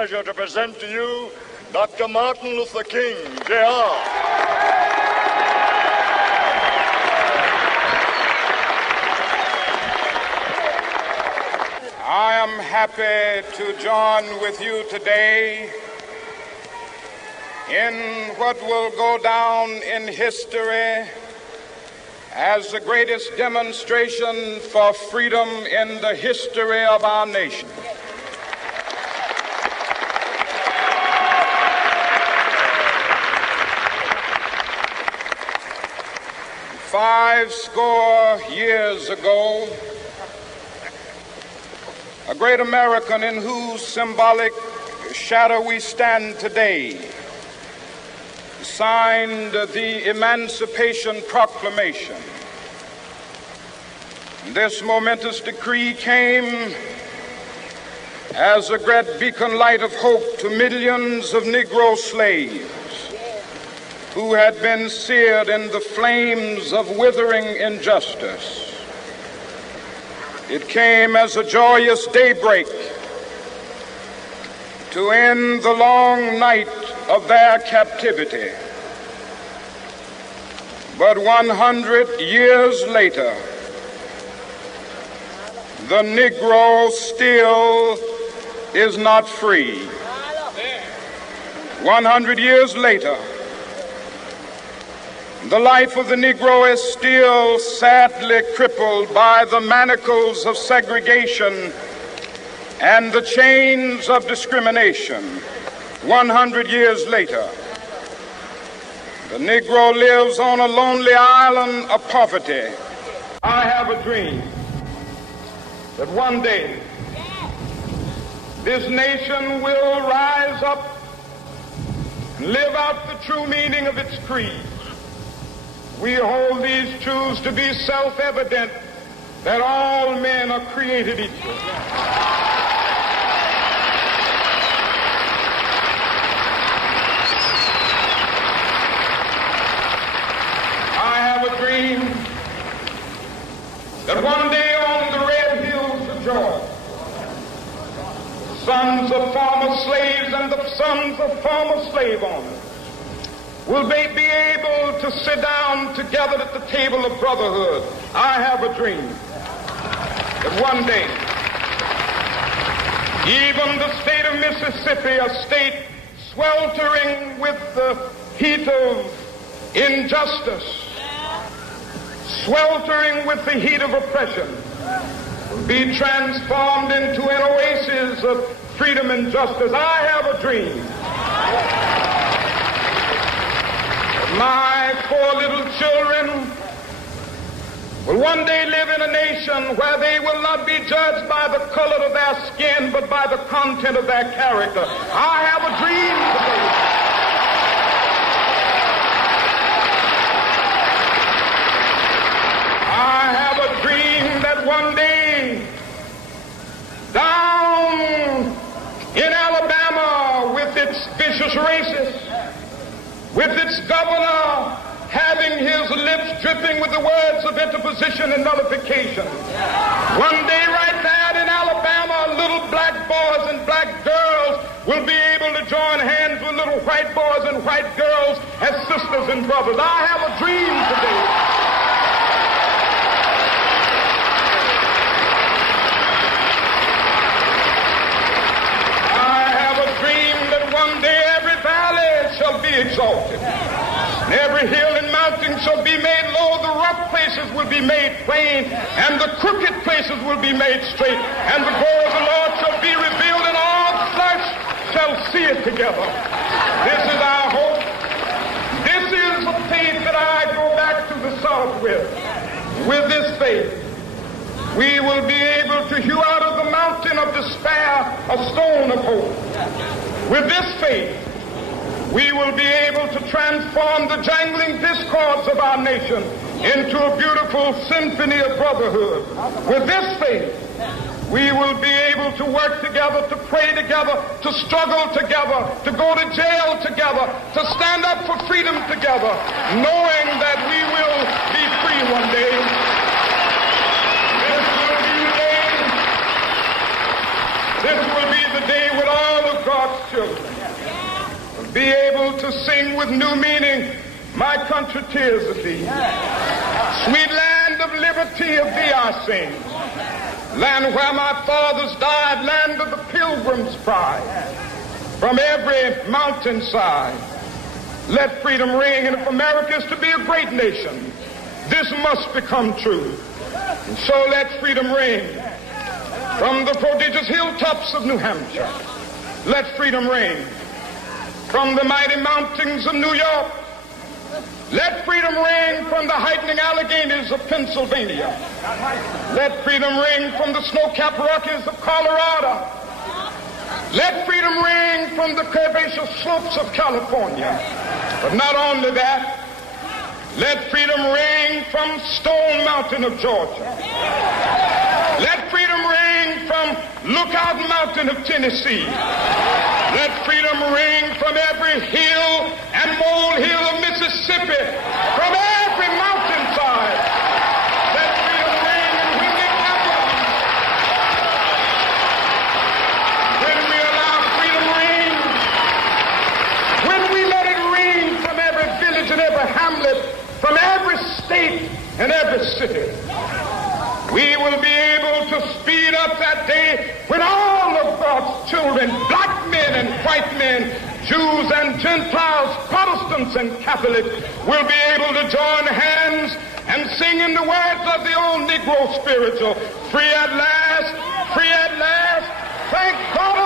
pleasure to present to you Dr. Martin Luther King, Jr. I am happy to join with you today in what will go down in history as the greatest demonstration for freedom in the history of our nation. Five score years ago, a great American in whose symbolic shadow we stand today signed the Emancipation Proclamation. This momentous decree came as a great beacon light of hope to millions of Negro slaves who had been seared in the flames of withering injustice. It came as a joyous daybreak to end the long night of their captivity. But 100 years later, the Negro still is not free. 100 years later, the life of the Negro is still sadly crippled by the manacles of segregation and the chains of discrimination. 100 years later, the Negro lives on a lonely island of poverty. I have a dream that one day this nation will rise up and live out the true meaning of its creed. We hold these truths to be self-evident, that all men are created equal. I have a dream that one day on the red hills of Georgia, sons of former slaves and the sons of former slave owners will they be able to sit down together at the table of brotherhood. I have a dream that one day, even the state of Mississippi, a state sweltering with the heat of injustice, sweltering with the heat of oppression, will be transformed into an oasis of freedom and justice. I have a dream. My poor little children will one day live in a nation where they will not be judged by the color of their skin, but by the content of their character. I have a dream today. I have a dream that one day, down in Alabama, with its vicious racists, with its governor having his lips dripping with the words of interposition and nullification. One day right there in Alabama, little black boys and black girls will be able to join hands with little white boys and white girls as sisters and brothers. I have a dream today. I have a dream that one day every valley shall be exalted, and every hill and mountain shall be made low. The rough places will be made plain, and the crooked places will be made straight, and the glory of the Lord shall be revealed, and all flesh shall see it together. This is our hope. This is the faith that I go back to the South with. With this faith, we will be able to hew out of the mountain of despair a stone of hope. With this faith, we will be able to transform the jangling discords of our nation into a beautiful symphony of brotherhood. With this faith, we will be able to work together, to pray together, to struggle together, to go to jail together, to stand up for freedom together, knowing that we will be free one day. This will be the day when all of God's to sing with new meaning, my country, tears of thee. Sweet land of liberty, of thee I sing. Land where my fathers died, land of the pilgrim's pride. From every mountainside, let freedom ring. And if America is to be a great nation, this must become true. And so let freedom ring. From the prodigious hilltops of New Hampshire, let freedom ring. From the mighty mountains of New York, let freedom ring. From the heightening Alleghenies of Pennsylvania, let freedom ring. From the snow-capped Rockies of Colorado, let freedom ring. From the curvaceous slopes of California. But not only that, let freedom ring from Stone Mountain of Georgia. Let freedom ring from Lookout Mountain of Tennessee. Let freedom ring from every hill and molehill of Mississippi, from every mountainside. Let freedom ring, and when it happens, when we allow freedom ring, when we let it ring from every village and every hamlet, from every state and every city, we will be able to speed up that day when all of God's children, black men and white men, Jews and Gentiles, Protestants and Catholics, will be able to join hands and sing in the words of the old Negro spiritual, free at last, thank God